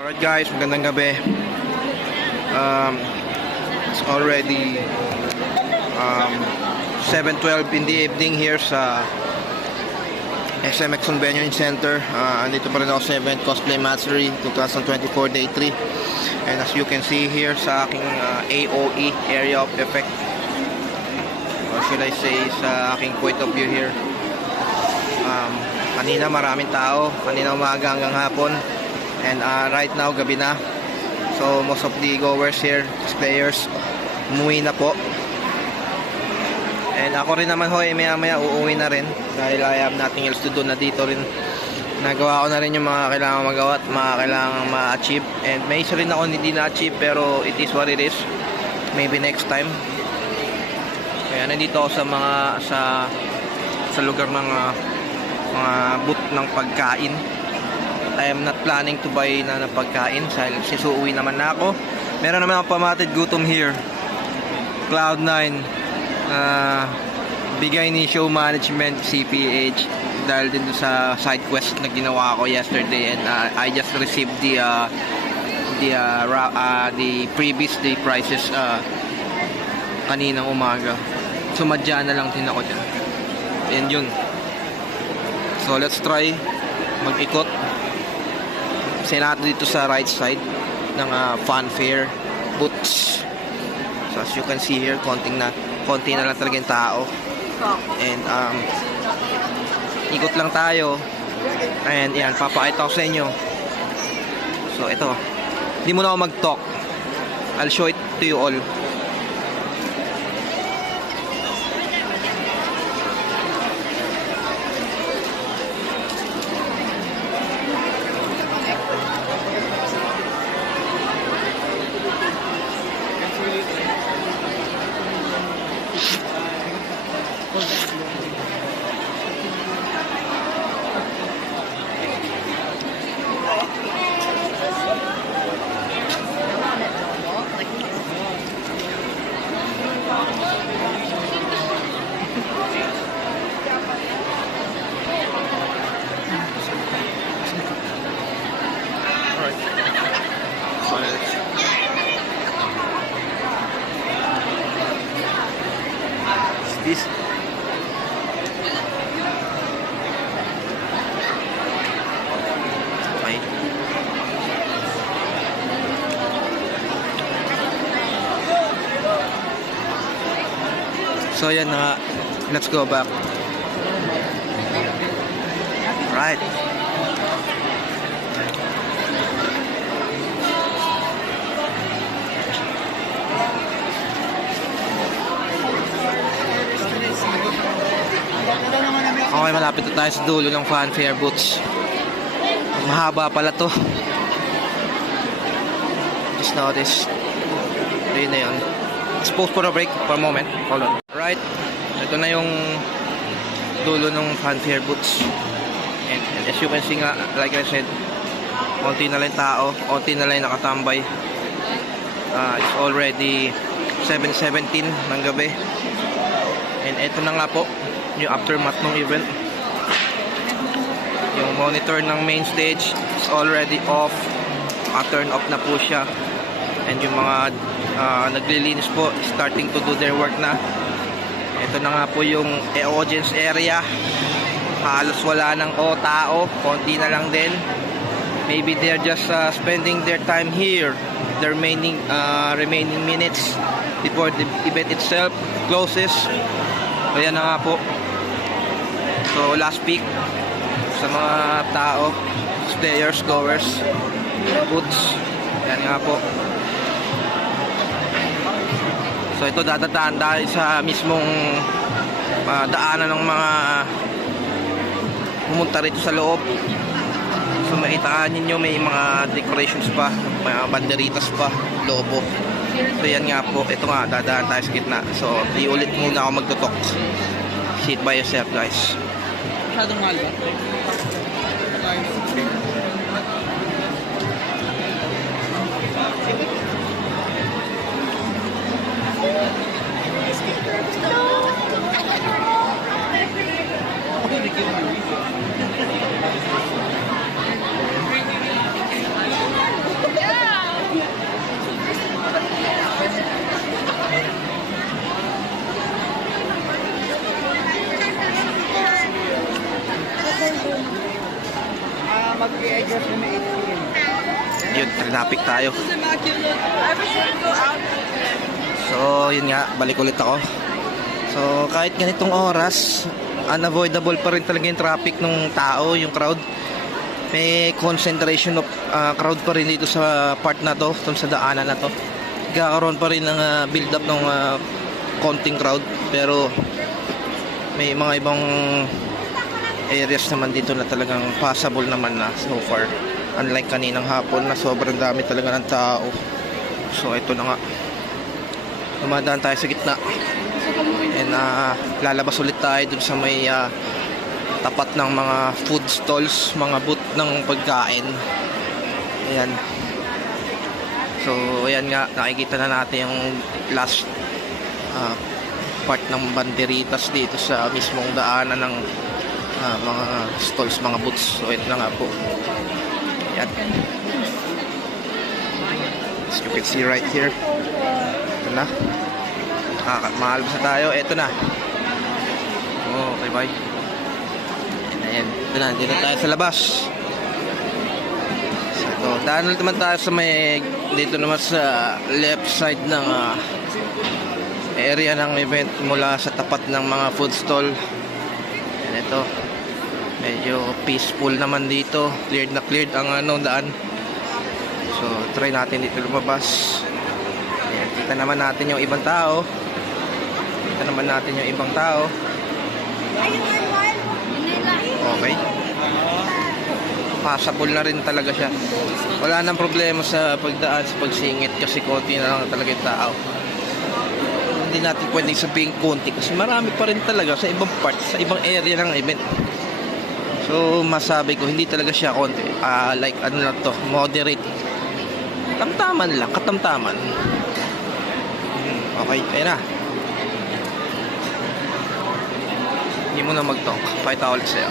Alright guys, magandang gabi. It's already 7:12 in the evening here sa SMX Convention Center. Andito pa rin ako sa event Cosplay Mastery 2024 Day 3. And as you can see here sa aking AOE, Area of Effect, or should I say sa aking point of view here, kanina maraming tao, kanina umaga hanggang hapon. And right now, gabi na. So, most of the goers here, players, umuwi na po. And ako rin naman ho, maya-maya uuwi na rin. Dahil I have nothing else to do na dito rin. Nagawa ko na rin yung mga kailangan magawa at mga kailangan ma-achieve. And may isa rin ako hindi na-achieve, pero it is what it is. Maybe next time. Kaya nandito ako sa mga, sa lugar ng mga booth ng pagkain. I am not planning to buy na ng pagkain dahil sisuuwi naman na ako. Meron naman ako pamatid gutom here. Cloud9, bigay ni show management CPH dahil din sa side quest na ginawa ko yesterday, and I just received the previous day prices kaninang umaga. Sumadya na lang din ako dyan. And yun. So let's try mag-ikot. Natin dito sa right side ng fanfare booths. So as you can see here, konti na lang talaga yung tao. And ikot lang tayo. And yan, papakita ko sa inyo. So ito, hindi muna ako mag-talk. I'll show it to you all. This okay. So yan na, let's go back. Right. Okay, malapit na tayo sa dulo ng fanfare booths. Mahaba pala to. Just notice. Ayun na yun. Let's pause for a break for a moment. Hold on. Right. Ito na yung dulo ng fanfare booths. And as you can see nga, like I said, konti na lang tao, konti na lang nakatambay. It's already 7:17 ng gabi. And ito na nga po yung aftermath ng event. Yung monitor ng main stage is already off. Turn off na po siya. And yung mga naglilinis po, starting to do their work na. Ito na nga po yung audience area. Halos wala nang tao, konti na lang din. Maybe they're just spending their time here, their remaining minutes before the event itself closes. Ayan na nga po. So last peek sa mga tao, players, goers, booths. Ayan nga po. So ito dadataan dahil sa mismong daanan ng mga pumunta rito sa loob. So maitaan ninyo may mga decorations pa, mga banderitas pa, lobo. So yan nga po, ito nga, dadaan tayo sa gitna. So iulit muna ako magtutok. See it by yourself guys. Masyadong mahal ba? yun, traffic tayo. So yun nga, balik ulit ako. So kahit ganitong oras, unavoidable pa rin talaga yung traffic ng tao, yung crowd. May concentration of crowd pa rin dito sa part na to, sa daanan na to. Kakaroon pa rin ng build up ng konting crowd, pero may mga ibang areas naman dito na talagang passable naman na so far, unlike kaninang hapon na sobrang dami talaga ng tao. So ito na nga, dumadaan tayo sa gitna, and lalabas ulit tayo dun sa may tapat ng mga food stalls, mga booth ng pagkain. Ayan. So ayan nga, nakikita na natin yung last part ng banderitas dito sa mismong daanan ng mga stalls, mga booths. So ito na nga po. Ayan. As you can see right here, ito na, makalabas na tayo. Ito na. Oh, okay, bye. Ayan, ito na, dito tayo sa labas. So daan naman tayo sa may, dito naman sa left side ng area ng event, mula sa tapat ng mga food stall. And ito, medyo peaceful naman dito, cleared na cleared ang daan. So try natin dito lumabas. Ayan, kita naman natin yung ibang tao. Kita naman natin yung ibang tao. Okay, passable na rin talaga siya. Wala nang problema sa pagdaan, sa pagsingit, kasi konti na lang talaga yung tao. Hindi natin pwedeng sabihin konti kasi marami pa rin talaga sa ibang part, sa ibang area ng event. So masabi ko, hindi talaga siya konti, like ano lang to, moderate, tamtaman lang, katamtaman. Okay, ayun na. Hindi mo na mag-talk, pakita ulit sa'yo.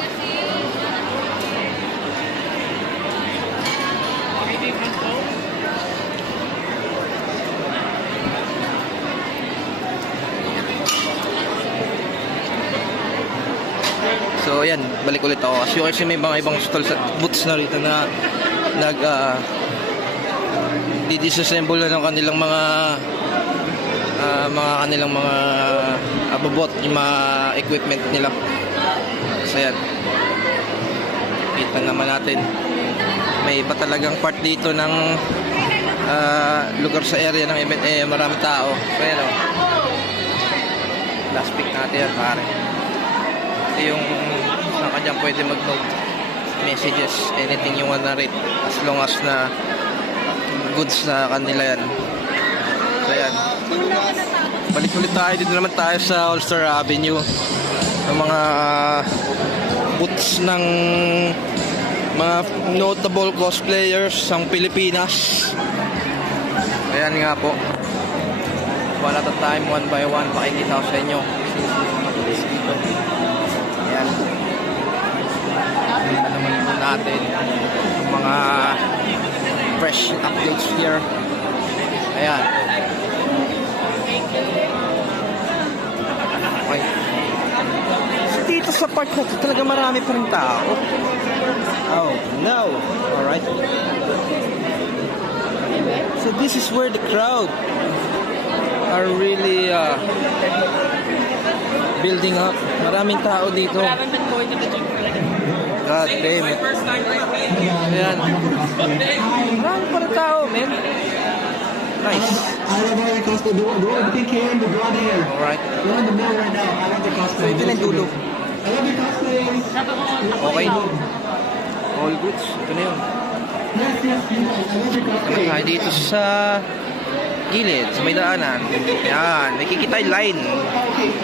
So ayan, balik ulit ako. As you can see, may mga ibang stalls at booths na rito na di-disassemble na ng kanilang mga abobot, yung mga equipment nila. So ayan, kita naman natin, may iba talagang part dito ng lugar sa area ng event, marami tao. So ayan, last pick natin yan, pare. Ito yung saan ka dyan pwede mag-note messages, anything you wanna read, as long as na goods na kanila yan. So ayan, balik ulit tayo. Dito naman tayo sa All-Star Avenue, ng mga booths ng mga notable cosplayers ng Pilipinas. Ayan nga po, one at a time, one by one, pakikita ko sa inyo. Ayan, kita naman po natin yung mga fresh updates here. Ayan. Okay. So dito sa part na ito, talaga marami pa rin tao. Oh no. Alright. So this is where the crowd are really building up. Maraming tao dito. God damn it. Ayan. Marami pa rin tao, man. Nice. Alright. So ito na yung dulo. Okay. All goods. Ito na yun. Naman tayo dito sa gilid, sa may daanan. Ayan, nakikita yung line.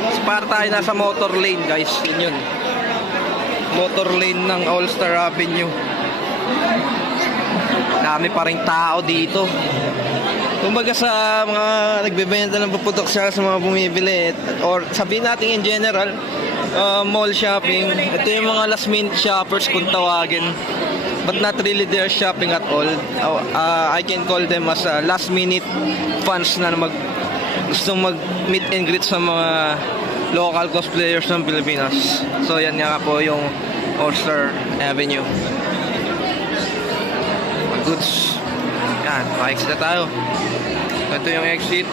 So, para tayo nasa motor lane, guys. Yun yun, motor lane ng All-Star Avenue. Dami pa rin tao dito. Kumbaga sa mga nagbebenta ng puputok sa mga bumibili, or sabihin natin in general, mall shopping. Ito yung mga last minute shoppers kung tawagin, but not really their shopping at all. I can call them as last minute fans na gustong mag meet and greet sa mga local cosplayers ng Pilipinas. So yan nga po yung All-Star Avenue. Goods. Yan, pa-exit na tayo. Ito yung exit.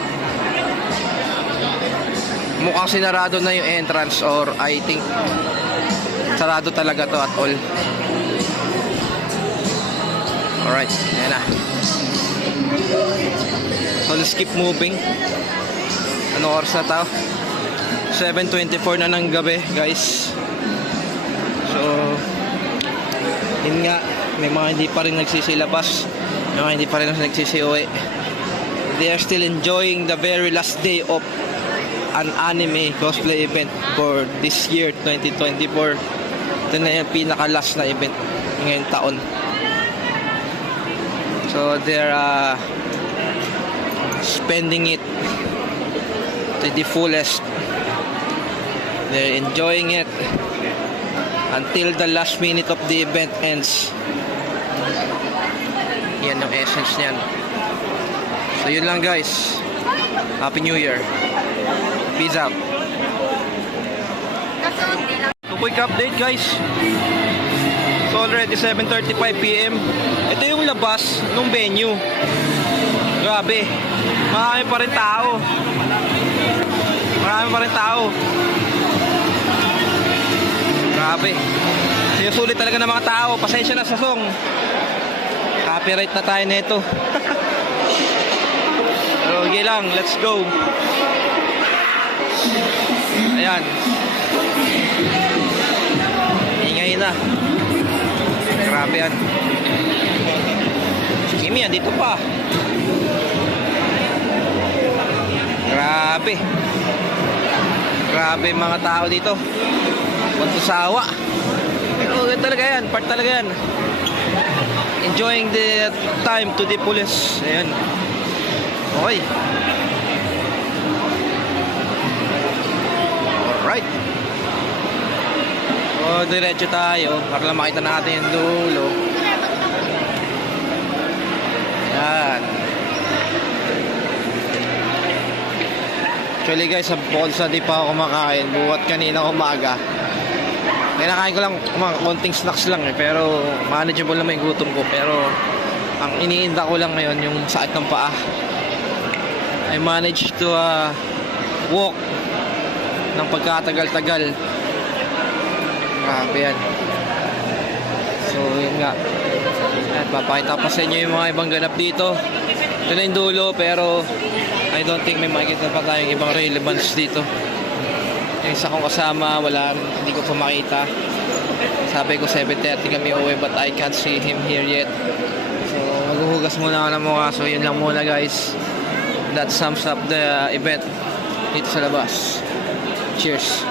Mukhang sinarado na yung entrance, or I think sarado talaga to at all. Alright, yan na. So let's keep moving. Ano oras na tao? 7:24 na ng gabi, guys. So yun nga, may mga hindi pa rin nagsisilabas, may mga hindi pa rin nagsisiuwi. They are still enjoying the very last day of an anime cosplay event for this year 2024. Ito na yung pinaka-last na event ngayong taon. So they're spending it to the fullest. They're enjoying it until the last minute of the event ends. Yan yung essence niyan. So yun lang, guys. Happy New Year. Peace out. So quick update, guys. So already 7:35 PM. Ito yung labas ng venue. Grabe. Marami pa rin tao. Marami pa rin tao. Grabe. Sinusulit talaga ng mga tao. Pasensya na sa song. Copyright na tayo nito. Pero okay lang, let's go. Ayan. Ingay na. Grabe yan. Kimi yan, dito pa. Grabe. Grabe mga tao dito. Magtusawa. Pero talaga yan, part talaga yan. Enjoying the time to the fullest. Ayan. Okay. Alright. So, diretso tayo para lang makita natin yung dulo. Ayan. Actually guys, sa Bonsa di pa ako kumakain. Buhat kanina umaga. Kinakain ko lang mga konting snacks lang pero manageable naman yung gutom ko. Pero ang iniinda ko lang ngayon yung sakit ng paa. I managed to walk ng pagkatagal-tagal. Grabe yan. So yun nga. At papakita pa sa inyo yung mga ibang ganap dito. Ito na yung dulo pero I don't think may makikita pa tayong ibang relevance dito. Yung isa kong kasama, hindi ko pa makita. Sabi ko 7:30 kami uwi but I can't see him here yet. So maghuhugas muna ako ng mukha. So yun lang muna, guys. That sums up the event dito sa labas. Cheers.